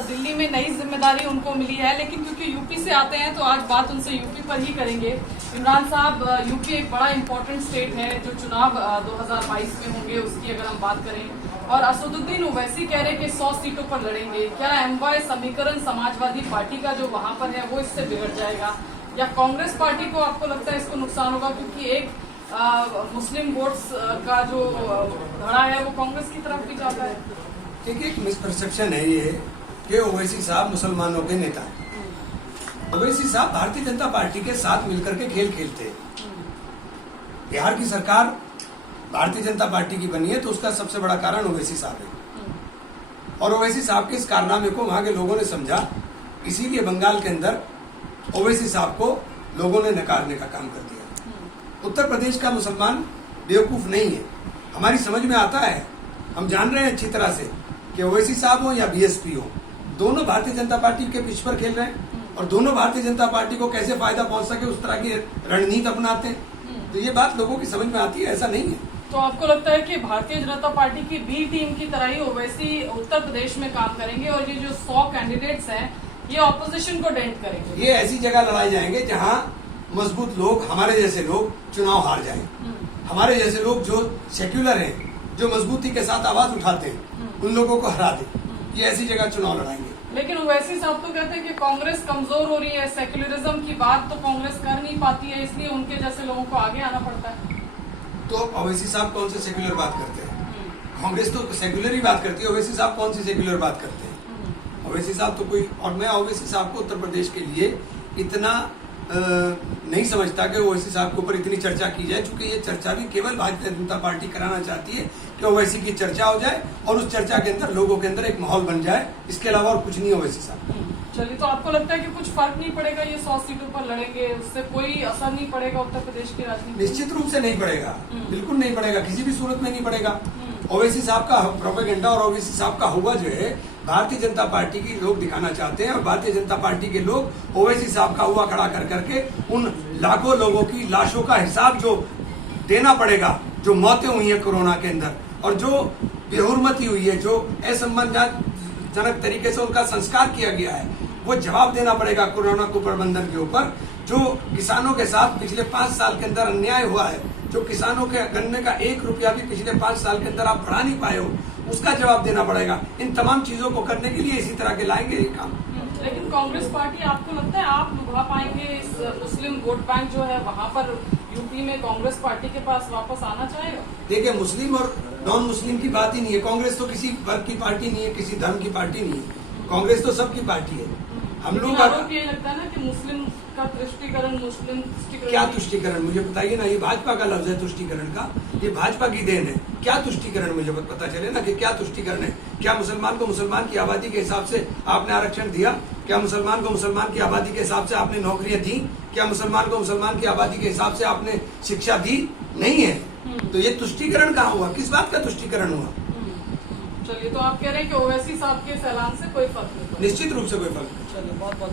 दिल्ली में नई जिम्मेदारी उनको मिली है, लेकिन क्योंकि यूपी से आते हैं तो आज बात उनसे यूपी पर ही करेंगे। इमरान साहब, यूपी एक बड़ा इंपॉर्टेंट स्टेट है जो चुनाव 2022 में होंगे, उसकी अगर हम बात करें, और असदुद्दीन ओवैसी कह रहे हैं कि 100 सीटों पर लड़ेंगे। क्या एमवाय समीकरण समाजवादी पार्टी का जो वहां पर है वो इससे बिगड़ जाएगा, या कांग्रेस पार्टी को आपको लगता है इसको नुकसान होगा, क्योंकि एक मुस्लिम वोट्स का जो धड़ा है वो कांग्रेस की तरफ भी जाता है? देखिए, एक मिसपरसेप्शन है ये कि ओवैसी साहब मुसलमानों के नेता हैं। ओवैसी साहब भारतीय जनता पार्टी के साथ मिलकर के खेल खेलते हैं। बिहार की सरकार भारतीय जनता पार्टी की बनी है तो उसका सबसे बड़ा कारण ओवैसी साहब है, और ओवैसी साहब के इस कारनामे को वहां के लोगों ने समझा, इसीलिए बंगाल के अंदर ओवैसी साहब को लोगों ने नकारने का काम कर दिया। उत्तर प्रदेश का मुसलमान बेवकूफ नहीं है, हमारी समझ में आता है, हम जान रहे हैं अच्छी तरह से कि ओवैसी साहब हो या बीएसपी हो, दोनों भारतीय जनता पार्टी के पिच पर खेल रहे हैं और दोनों भारतीय जनता पार्टी को कैसे फायदा पहुंच सके उस तरह की रणनीति अपनाते हैं। तो ये बात लोगों की समझ में आती है, ऐसा नहीं है। तो आपको लगता है कि भारतीय जनता पार्टी की बी टीम की तरह ही ओवैसी उत्तर प्रदेश में काम करेंगे और ये जो 100 कैंडिडेट्स हैं ये ऑपोजिशन को डेंट करेंगे? ये ऐसी जगह लड़ाए जाएंगे जहाँ मजबूत लोग, हमारे जैसे लोग चुनाव हार जाएं, हमारे जैसे लोग जो सेक्युलर हैं, जो मजबूती के साथ आवाज उठाते हैं, उन लोगों को हरा दे। ये ऐसी जगह चुनाव लड़ाएंगे। लेकिन ओवैसी साहब तो कहते हैं कि कांग्रेस कमजोर हो रही है, सेक्युलरिज्म की बात तो कांग्रेस कर नहीं पाती है, इसलिए उनके जैसे लोगों को आगे आना पड़ता है। तो ओवैसी साहब कौन से सेक्युलर बात करते हैं? कांग्रेस तो सेक्युलर ही बात करती है, ओवैसी साहब कौन सी सेक्युलर बात करते हैं? ओवैसी साहब तो कोई, और मैं ओवैसी साहब को उत्तर प्रदेश के लिए इतना नहीं समझता कि ओवैसी साहब के ऊपर इतनी चर्चा की जाए, क्योंकि ये चर्चा भी केवल भारतीय जनता पार्टी कराना चाहती है कि ओवैसी की चर्चा हो जाए और उस चर्चा के अंदर लोगों के अंदर एक माहौल बन जाए, इसके अलावा और कुछ नहीं ओवैसी साहब। चलिए, तो आपको लगता है कि कुछ फर्क नहीं पड़ेगा, ये 100 सीटों पर लड़ेंगे, उससे कोई असर नहीं पड़ेगा उत्तर प्रदेश की राजनीति? निश्चित रूप से नहीं पड़ेगा, बिल्कुल नहीं पड़ेगा, किसी भी सूरत में नहीं पड़ेगा। ओवैसी साहब का प्रोपेगेंडा और ओवैसी साहब का हुआ जो है भारतीय जनता पार्टी की लोग दिखाना चाहते हैं, और भारतीय जनता पार्टी के लोग ओवैसी साहब का हुआ खड़ा कर करके उन लाखों लोगों की लाशों का हिसाब जो देना पड़ेगा, जो मौतें हुई हैं कोरोना के अंदर और जो बेहुरमती हुई है, जो असम्मानजनक तरीके से उनका संस्कार किया गया है, वो जवाब देना पड़ेगा कोरोना को प्रबंधन के ऊपर। जो किसानों के साथ पिछले 5 साल के अंदर अन्याय हुआ है, जो किसानों के गन्ने का 1 रुपया भी पिछले 5 साल के अंदर आप बढ़ा नहीं पाए हो, उसका जवाब देना पड़ेगा। इन तमाम चीजों को करने के लिए इसी तरह के लाएंगे ये काम। लेकिन कांग्रेस पार्टी, आपको लगता है आप लुभा पाएंगे इस मुस्लिम वोट बैंक जो है वहां पर यूपी में कांग्रेस पार्टी के पास वापस आना चाहेगा? देखिए, मुस्लिम और नॉन मुस्लिम की बात ही नहीं है। कांग्रेस तो किसी वर्ग की पार्टी नहीं है, किसी धर्म की पार्टी नहीं है, कांग्रेस तो सबकी पार्टी है। हम लोग आरोप ये लगता है ना कि मुस्लिम का तुष्टीकरण, मुस्लिम तुष्टीकरण। क्या तुष्टीकरण, मुझे बताइए ना। ये भाजपा का लफ्ज है तुष्टीकरण का, ये भाजपा की देन है। क्या तुष्टीकरण, मुझे पता चले ना कि क्या तुष्टीकरण है। क्या मुसलमान को मुसलमान की आबादी के हिसाब से आपने आरक्षण दिया? क्या मुसलमान को मुसलमान की आबादी के हिसाब से आपने नौकरियां दी? क्या मुसलमान को मुसलमान की आबादी के हिसाब से आपने शिक्षा दी? नहीं है। तो ये तुष्टीकरण कहाँ हुआ, किस बात का तुष्टीकरण हुआ? चलिए, तो आप कह रहे हैं कि ओवैसी साहब के ऐलान से कोई फर्क नहीं पड़ेगा? निश्चित रूप से कोई फर्क नहीं। चलिए, बहुत बहुत